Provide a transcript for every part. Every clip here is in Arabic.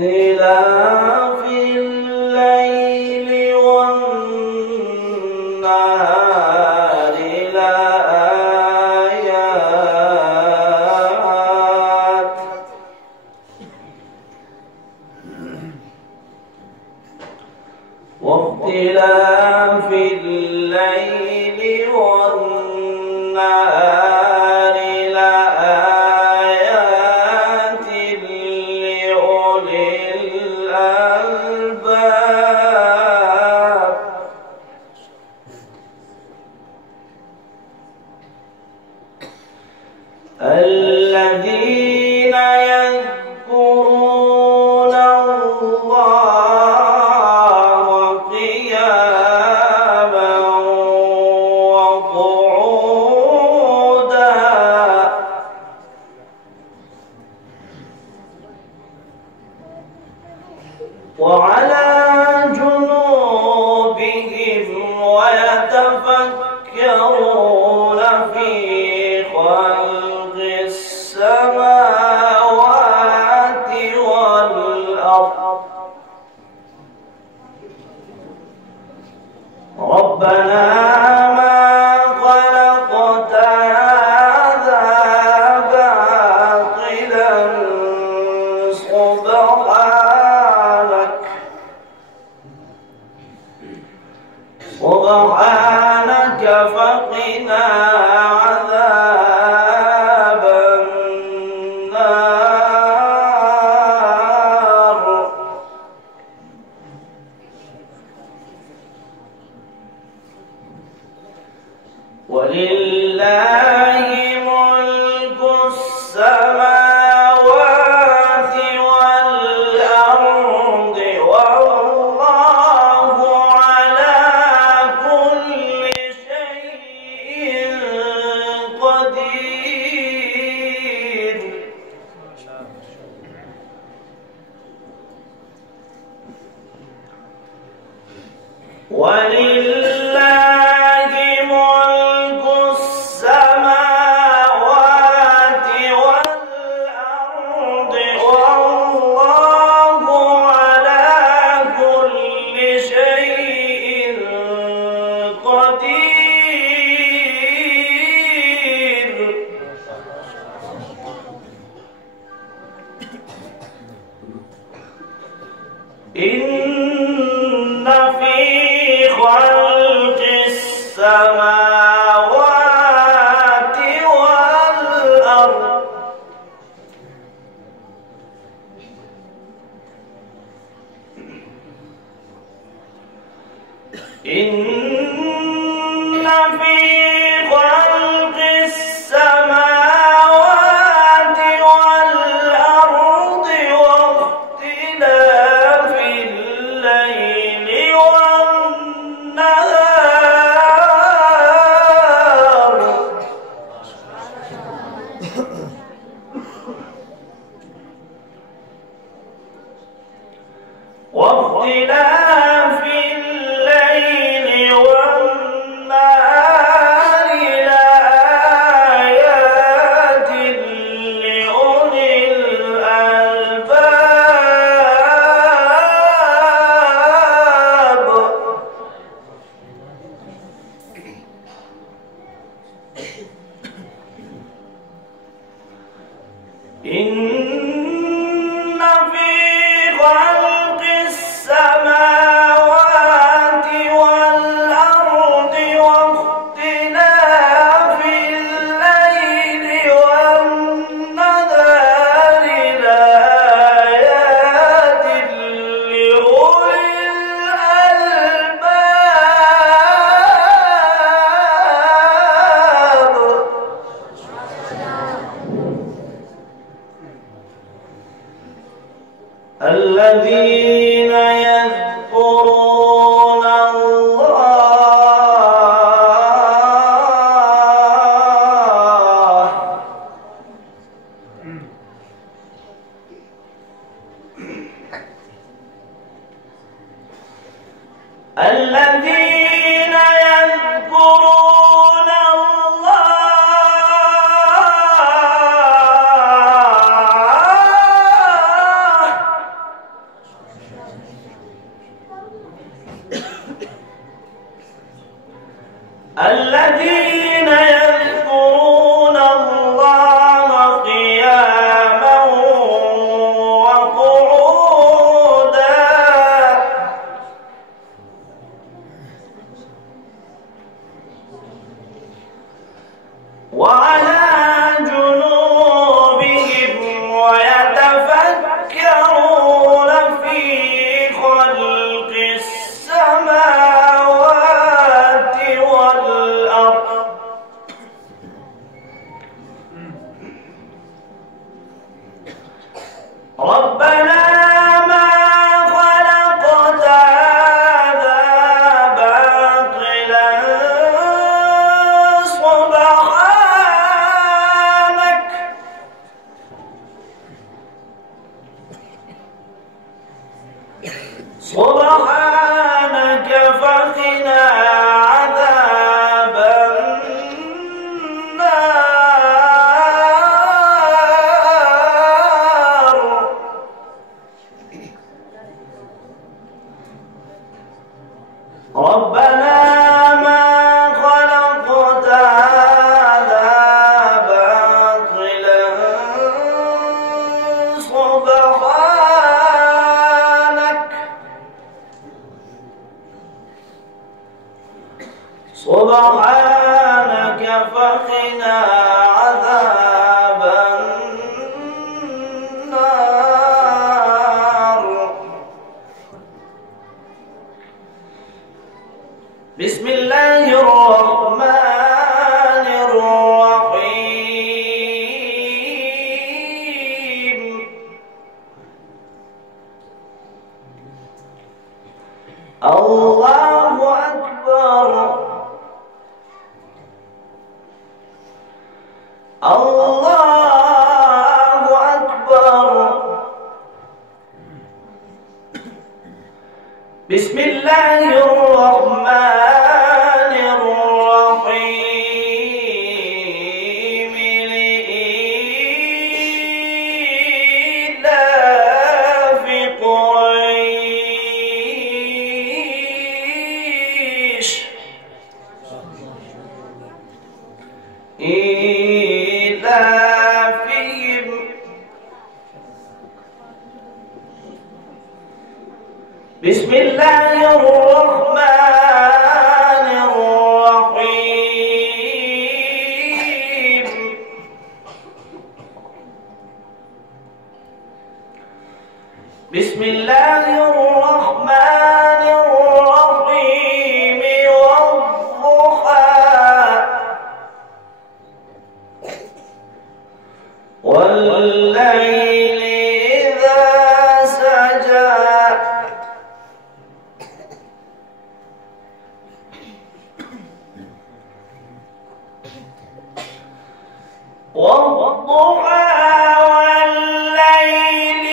واختلاف الليل والنهار لآيات واختلاف الليل والنهار لآيات لأولي الألباب الذين يذكرون الله قياما وقعودا وعلى جنوبهم ويتفكرون في خلق السماوات والأرض ربنا ما خلقت هذا باطلا سبحانك فقنا عذاب النار ولله ملك السماوات والأرض والله على كل شيء قدير ولله ملك السماوات والأرض والله على كل شيء قدير إن في خلق السماوات والأرض إن في خلق السماوات والأرض واختلاف الليل والنهار واختلاف الليل والنهار لآيات لأولي الألباب إن في خلق السماوات الذين يذكرون الله قياما وقعودا وعلى جنوبهم ويتفكرون في خلق السماوات والأرض ربنا ما خلقت هذا باطلا سبحانك فقنا عذاب النار ربنا ما خلقت هذا باطلا سبحانك فقنا عذاب النار بسم الله الرحمن الرحيم الله أكبر الله أكبر بسم الله الرحمن الرحيم لإيلاف قريش إيلافهم بسم الله الرحمن الرحيم بسم الله الرحمن الرحيم والضحى والليل إذا سجى والضحى والليل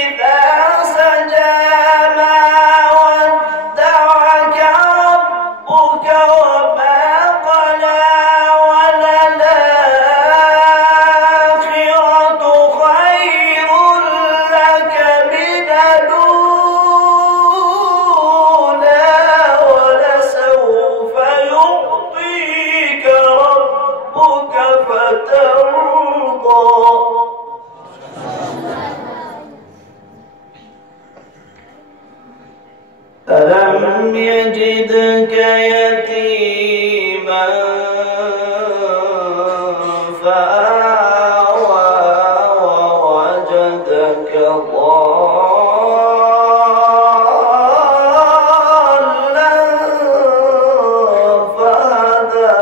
إذا سجى ما ودعك ربك وما قلى وللآخرة خير لك من الأولى ولسوف يعطيك ربك فترضى ألم يجدك يتيما فآوى ووجدك ضالا فهدى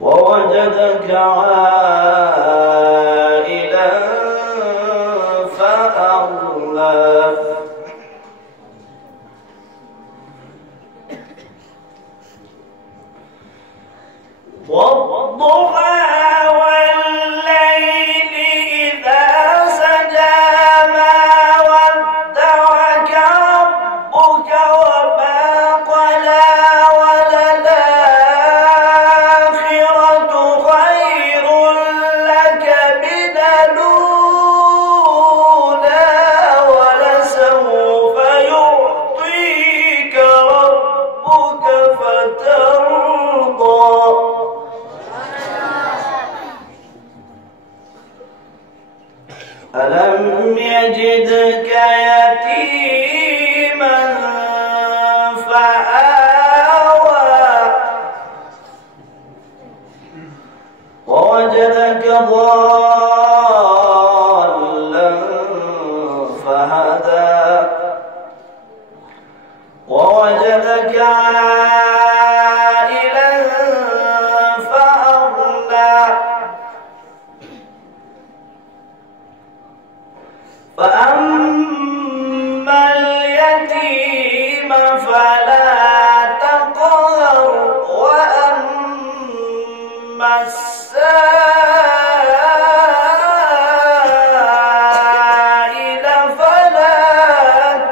ووجدك عائلا فأغنى والضحى والليل إذا سجى ما ودعك ووجدك عائلا فأغنى فأما اليتيم فلا تقهر وأما السائل فلا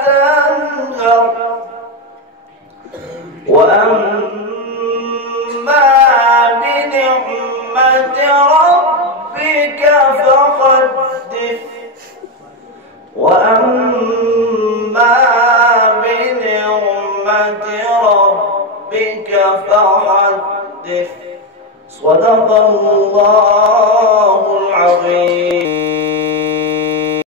تنهر وأما بنعمة ربك فحدث وأما بنعمة ربك فحدث. صدق الله